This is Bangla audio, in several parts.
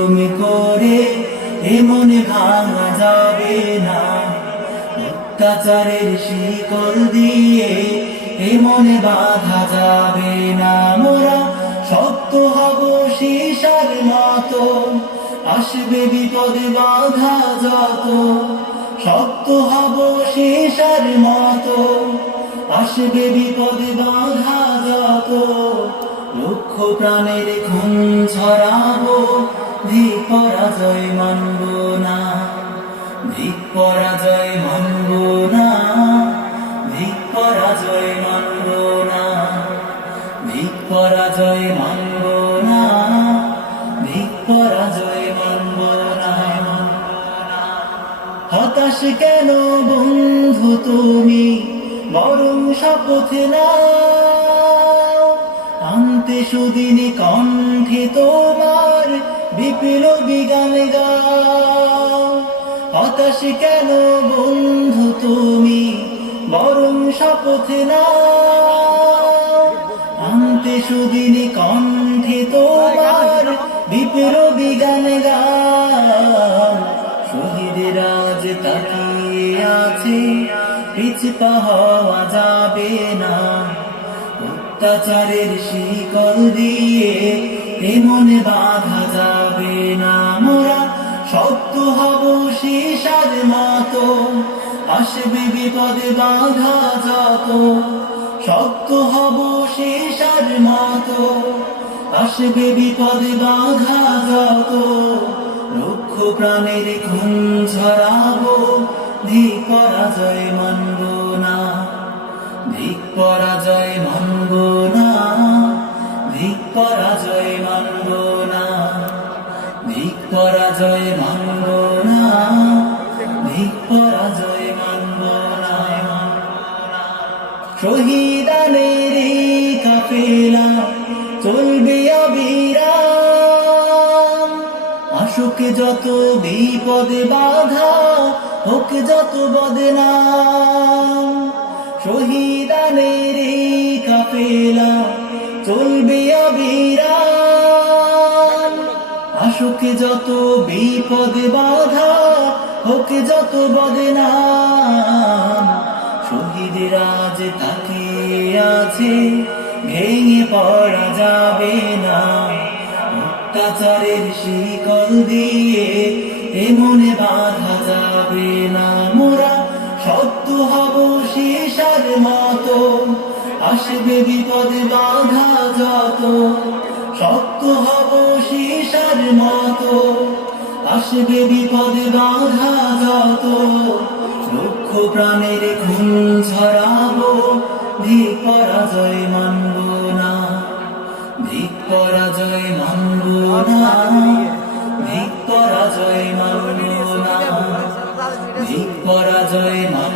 জুলুম করে এ মনে ভাঙা যাবে না। অত্যাচারের শিকল দিয়ে এ মনে বাঁধা যাবে না। মোরা শক্ত হব শীষার মতো, আসবে বিপদে বাধা যত। শক্ত হব শীষার মতো, আসবে বিপদে বাধা যত। লক্ষ প্রাণের খুন ধিক পরাজয় মানব না ধিক পরাজয় মানব না ধিক পরাজয় মানব না ধিক পরাজয় মানব না ধিক পরাজয় মানব না। হতাশ কেন বন্ধু তুমি? বরং শপথ নাও আনতে সুদিনী কণ্ঠে তোমার বিপ্লবী গান হতাশ কেন বন্ধু তুমি? বরং শপথ না আনতে সুদিনী কণ্ঠে তোমার বিপ্লবী গান গাও। শহীদের রাজ তাকিয়ে আছে, পিছপা হওয়া যাবে না। অত্যাচারের শিকল দিয়ে এ মনে বাধা যাবে না মোরা। শক্ত হব শীষার মতো, আসবে বিপদে বাধা যত। শক্ত হব শীষার মতো, আসবে বিপদে বাধা যত। লক্ষ প্রাণের খুন ঝরাবো ধিক পরাজয় মানব না। ধিক পরাজয় ধিক পরাজয় মানব না। ধিক পরাজয় মানব না। ধিক পরাজয় মানব না। শহীদানের কাফেলা চলবে অবিরাম। আসুক যত বিপদে বাধা, হোক যত বদনাম। শহীদানের কাফেলা চলবে অবিরাম আসুক যত বিপদে বাধা, হোক যত বদনাম। শহীদের আজ তাকিয়ে আছে, ভেঙে পড়া যাবে না। অত্যাচারের শিকল দিয়ে এ মনে বাধা যাবে না। মোরা আসবে বিপদে, বাধা যত। সত্য হব শীষার মতো। আসবে বিপদে, বাধা যত। লক্ষ প্রাণের খুন ঝরাবো ধিক পরাজয় মানব না। ধিক পরাজয় মানব না। ধিক পরাজয় মানব না। ধিক পরাজয় মানব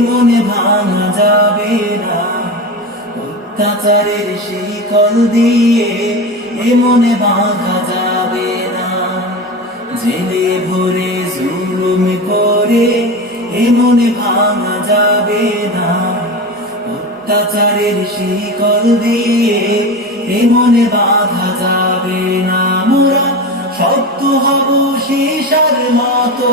মনে ভাঙা যাবে না। অত্যাচারের শিকল দিয়ে এ মনে বাঁধা যাবে না। জেলে ভরে জুলুম করে এ মনে ভাঙা যাবে না। অত্যাচারের শিকল দিয়ে এ মনে বাঁধা যাবে না। মোরা শক্ত হব শীষার মতো।